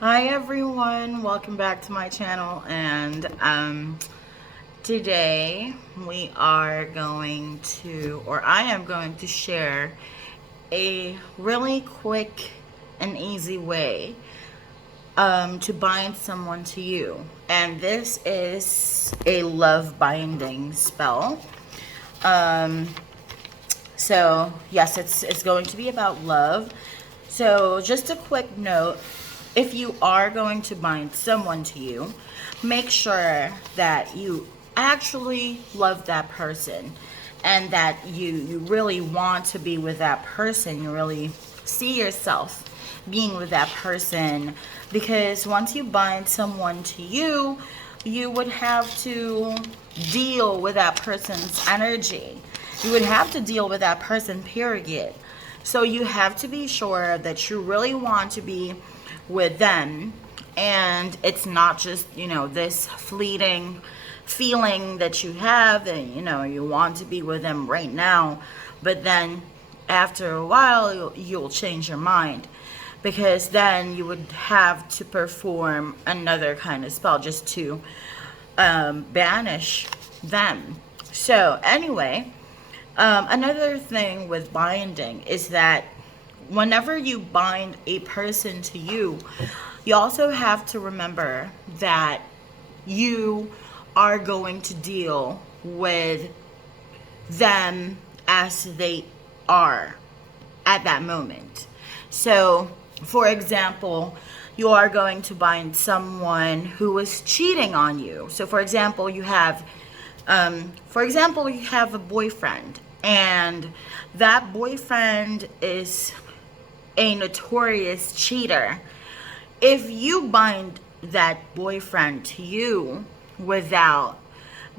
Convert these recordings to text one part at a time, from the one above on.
Hi everyone, welcome back to my channel, and today we are going to, or I am going to share a really quick and easy way to bind someone to you. And this is a love binding spell. Um, so yes, it's going to be about love. So just a quick note, if you are going to bind someone to you, make sure that you actually love that person and that you really want to be with that person. You really see yourself being with that person, because once you bind someone to you, you would have to deal with that person's energy. You would have to deal with that person, period. So you have to be sure that you really want to be with them, and it's not just, this fleeting feeling that you have, and you want to be with them right now, but then after a while you'll change your mind, because then you would have to perform another kind of spell just to banish them. So anyway, another thing with binding is that whenever you bind a person to you, you also have to remember that you are going to deal with them as they are at that moment. So, for example, you are going to bind someone who is cheating on you. So, for example, you have a boyfriend, and that boyfriend is a notorious cheater. If you bind that boyfriend to you without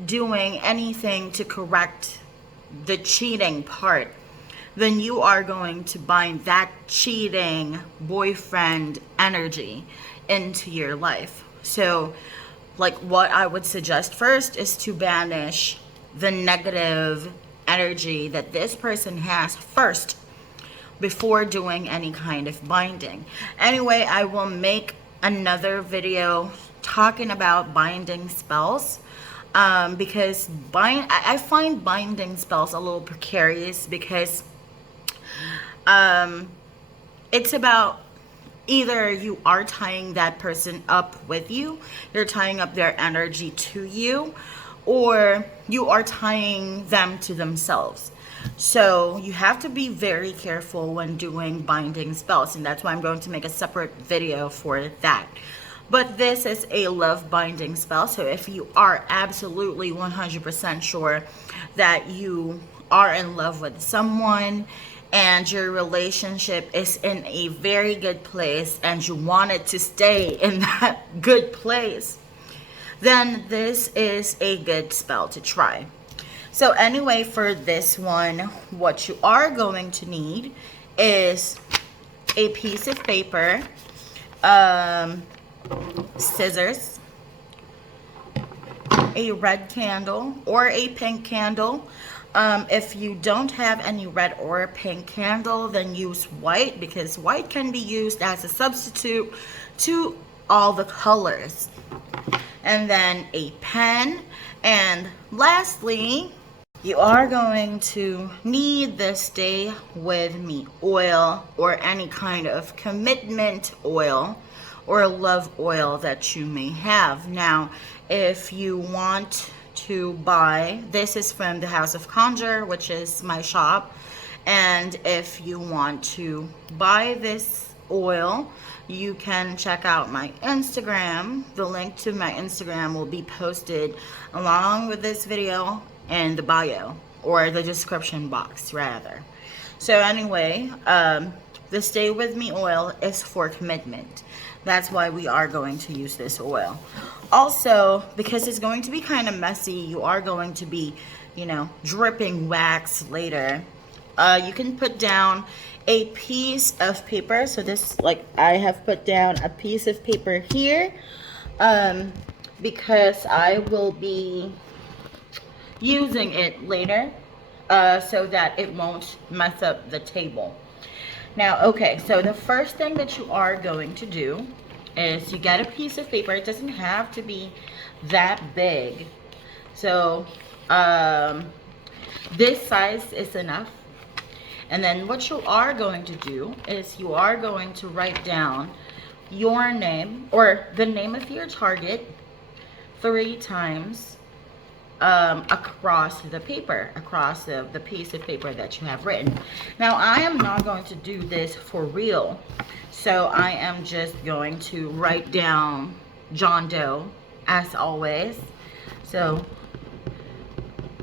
doing anything to correct the cheating part, then you are going to bind that cheating boyfriend energy into your life. So, like, what I would suggest first is to banish the negative energy that this person has first before doing any kind of binding. Anyway, I will make another video talking about binding spells, because I find binding spells a little precarious, because it's about either you are tying that person up with you, you're tying up their energy to you, or you are tying them to themselves. So you have to be very careful when doing binding spells, and that's why I'm going to make a separate video for that. But this is a love binding spell, so if you are absolutely 100% sure that you are in love with someone and your relationship is in a very good place and you want it to stay in that good place, then this is a good spell to try. So anyway, for this one, what you are going to need is a piece of paper, scissors, a red candle or a pink candle. If you don't have any red or pink candle, then use white, because white can be used as a substitute to all the colors. And then a pen, and lastly, you are going to need the Stay With Me oil, or any kind of commitment oil or love oil that you may have. Now, if you want to buy, this is from the House of Conjure, which is my shop. And if you want to buy this oil, you can check out my Instagram. The link to my Instagram will be posted along with this video in the bio, or the description box rather. So anyway, the Stay With Me oil is for commitment. That's why we are going to use this oil. Also, because it's going to be kind of messy, you are going to be, dripping wax later. You can put down a piece of paper. So this, like, I have put down a piece of paper here, because I will be using it later, so that it won't mess up the table. Now, okay, so the first thing that you are going to do is you get a piece of paper. It doesn't have to be that big. So this size is enough. And then what you are going to do is you are going to write down your name or the name of your target 3 times across the paper, across the piece of paper that you have written. Now, I am not going to do this for real, so I am just going to write down John Doe as always. So,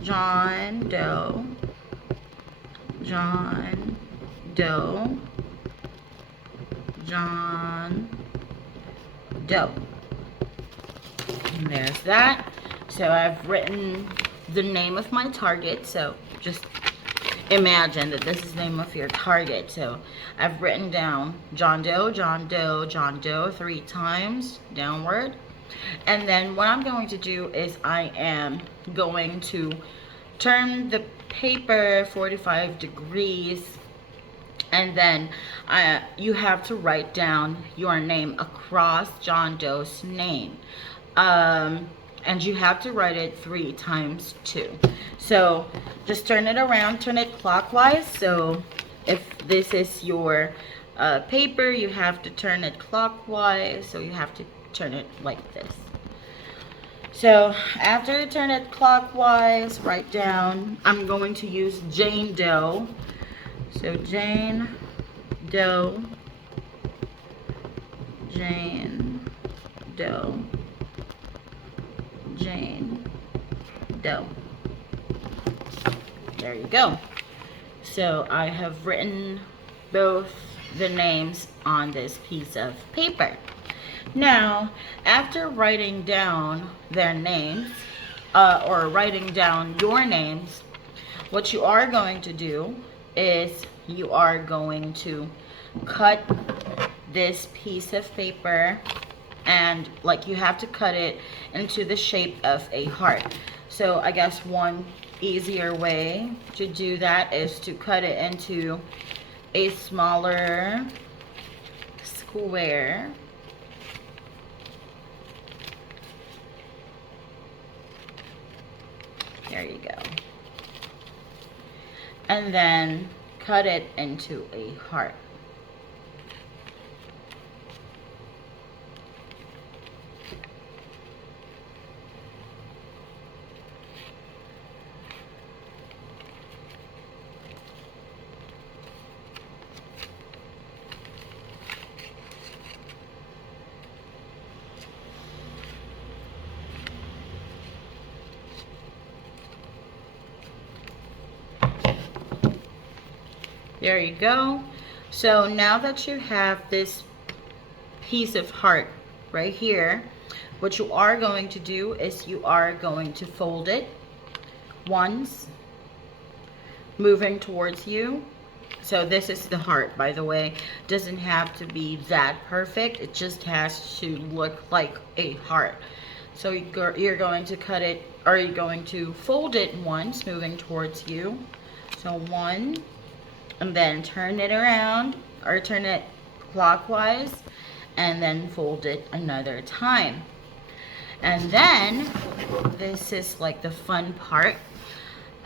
John Doe, John Doe, John Doe. And there's that. So I've written the name of my target. So just imagine that this is the name of your target. So I've written down John Doe, John Doe, John Doe 3 times downward. And then what I'm going to do is I am going to turn the paper 45 degrees, and then you have to write down your name across John Doe's name. And you have to write it 3 times too. So just turn it around, turn it clockwise. So if this is your paper, you have to turn it clockwise. So you have to turn it like this. So after you turn it clockwise, write down, I'm going to use Jane Doe. So Jane Doe, Jane Doe, Jane Doe. There you go. So I have written both the names on this piece of paper. Now, after writing down their names, or writing down your names, what you are going to do is you are going to cut this piece of paper, and like you have to cut it into the shape of a heart. So I guess one easier way to do that is to cut it into a smaller square. There you go. And then cut it into a heart. There you go. So now that you have this piece of heart right here, what you are going to do is you are going to fold it once, moving towards you. So this is the heart, by the way. Doesn't have to be that perfect. It just has to look like a heart. So you're going to cut it, or you're going to fold it once, moving towards you. So 1, and then turn it around, or turn it clockwise, and then fold it another time. And then this is like the fun part.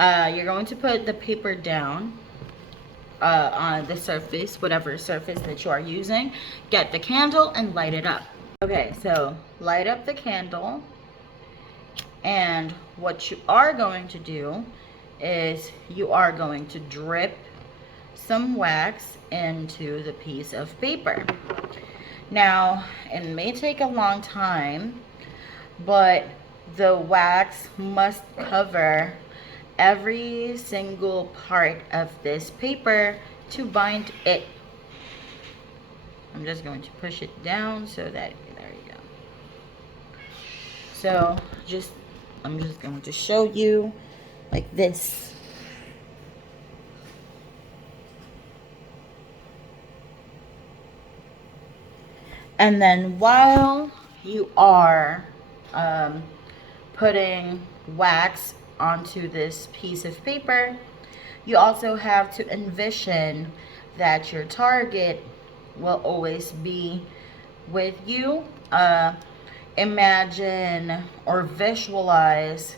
You're going to put the paper down on the surface, whatever surface that you are using. Get the candle and light it up. Okay, so light up the candle, and what you are going to do is you are going to drip some wax into the piece of paper. Now, it may take a long time, but the wax must cover every single part of this paper to bind it. I'm just going to push it down so that, there you go. So I'm just going to show you like this. And then while you are putting wax onto this piece of paper, you also have to envision that your target will always be with you. Imagine or visualize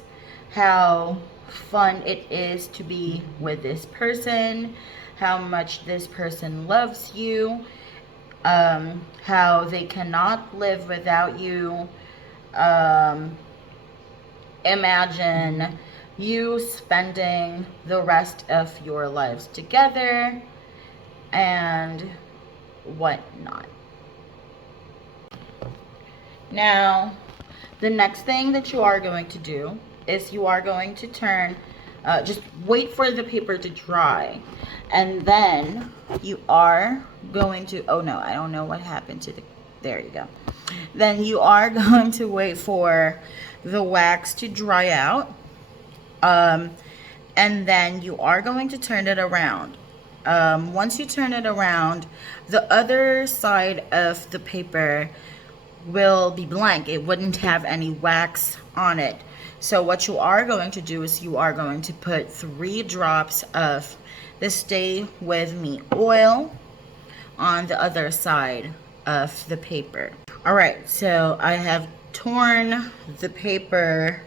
how fun it is to be with this person, how much this person loves you, how they cannot live without you. Um, Imagine you spending the rest of your lives together and whatnot. Now, the next thing that you are going to do is you are going to turn, just wait for the paper to dry. And then you are going to, oh no, I don't know what happened to the, there you go. Then you are going to wait for the wax to dry out. And then you are going to turn it around. Once you turn it around, the other side of the paper will be blank. It wouldn't have any wax on it. So what you are going to do is you are going to put 3 drops of the Stay With Me oil on the other side of the paper. All right, so I have torn the paper,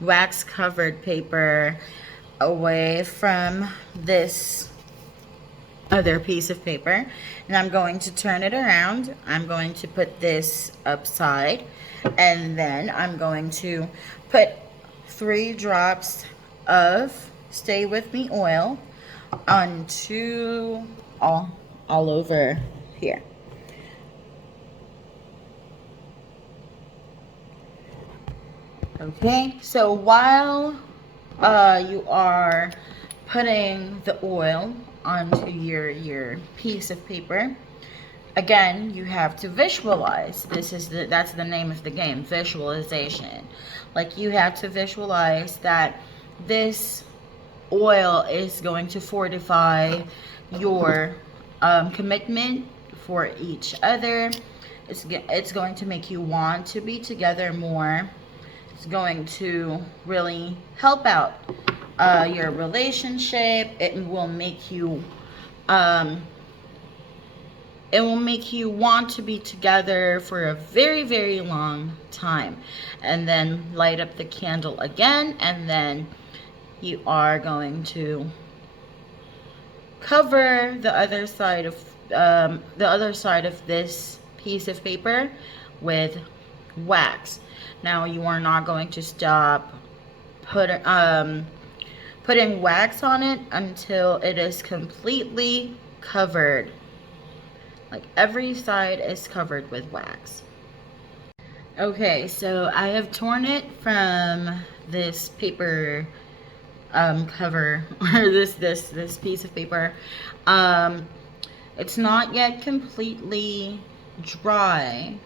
wax covered paper, away from this other piece of paper, and I'm going to turn it around. I'm going to put this upside, and then I'm going to put 3 drops of Stay With Me oil onto all over here. Okay, so while you are putting the oil onto your piece of paper, again, you have to visualize. That's the name of the game, visualization. Like, you have to visualize that this oil is going to fortify your commitment for each other. It's going to make you want to be together more. It's going to really help out your relationship. It will make you want to be together for a very, very long time. And then light up the candle again, and then you are going to cover the other side of this piece of paper with wax. Now, you are not going to stop putting wax on it until it is completely covered. Like, every side is covered with wax. Okay, so I have torn it from this paper cover, or this piece of paper. It's not yet completely dry.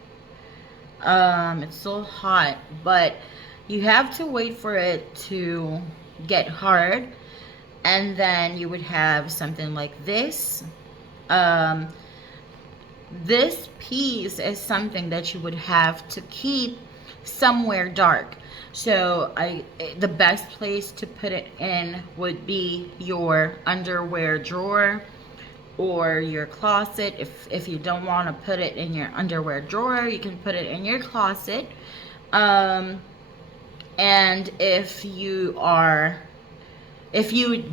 It's still hot, but you have to wait for it to get hard, and then you would have something like this. This piece is something that you would have to keep somewhere dark. So the best place to put it in would be your underwear drawer or your closet. If you don't want to put it in your underwear drawer, you can put it in your closet. And if you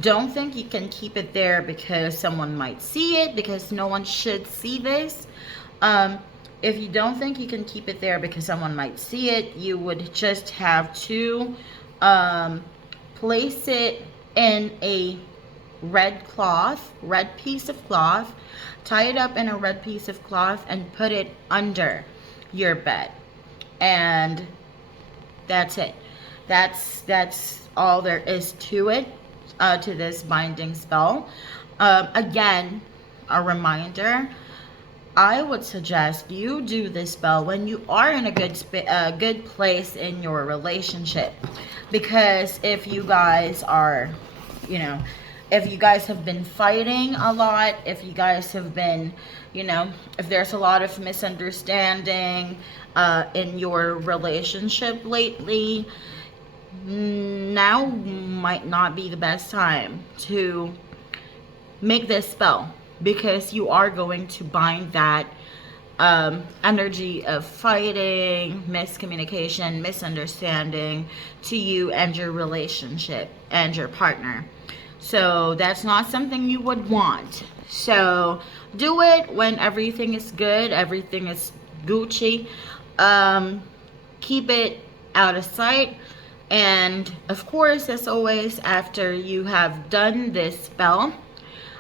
don't think you can keep it there because someone might see it, because no one should see this, if you don't think you can keep it there because someone might see it, you would just have to place it in a red piece of cloth, tie it up in a red piece of cloth, and put it under your bed. And that's it. That's all there is to it, to this binding spell. Again, a reminder, I would suggest you do this spell when you are in a good place in your relationship, because if you guys are, if you guys have been fighting a lot, if you guys have been, if there's a lot of misunderstanding in your relationship lately, now might not be the best time to make this spell, because you are going to bind that energy of fighting, miscommunication, misunderstanding to you and your relationship and your partner. So that's not something you would want. So do it when everything is good, everything is Gucci. Keep it out of sight. And of course, as always, after you have done this spell,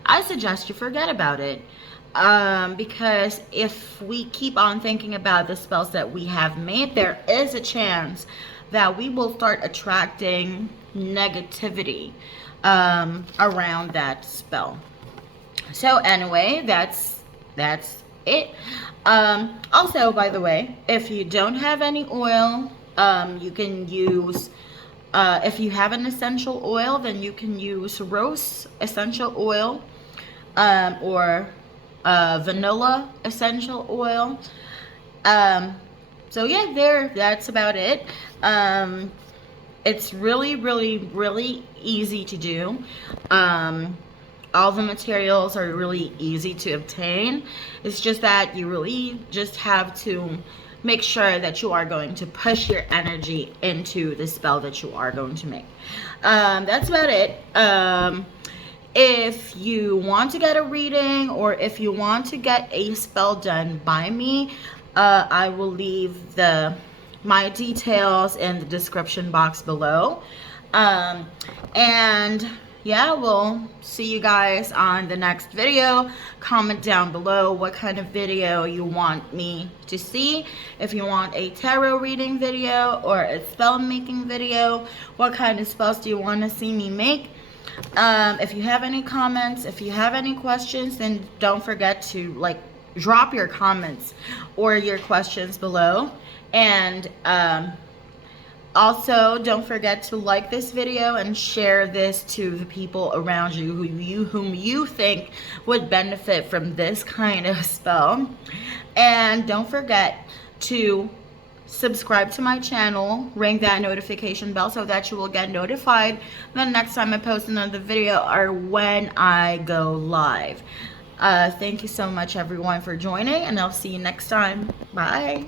I suggest you forget about it. Because if we keep on thinking about the spells that we have made, there is a chance that we will start attracting negativity around that spell. So anyway, that's it. Also, by the way, if you don't have any oil, you can use, if you have an essential oil, then you can use rose essential oil, or vanilla essential oil. So yeah, that's about it. It's really easy to do. All the materials are really easy to obtain. It's just that you really just have to make sure that you are going to push your energy into the spell that you are going to make. That's about it. If you want to get a reading, or if you want to get a spell done by me, I will leave my details in the description box below. And yeah, we'll see you guys on the next video. Comment down below what kind of video you want me to see. If you want a tarot reading video or a spell making video, what kind of spells do you want to see me make? If you have any comments, if you have any questions, then don't forget to drop your comments or your questions below. And also, don't forget to like this video and share this to the people around you whom you think would benefit from this kind of spell. And don't forget to subscribe to my channel, ring that notification bell so that you will get notified the next time I post another video or when I go live. Thank you so much everyone for joining, and I'll see you next time. Bye.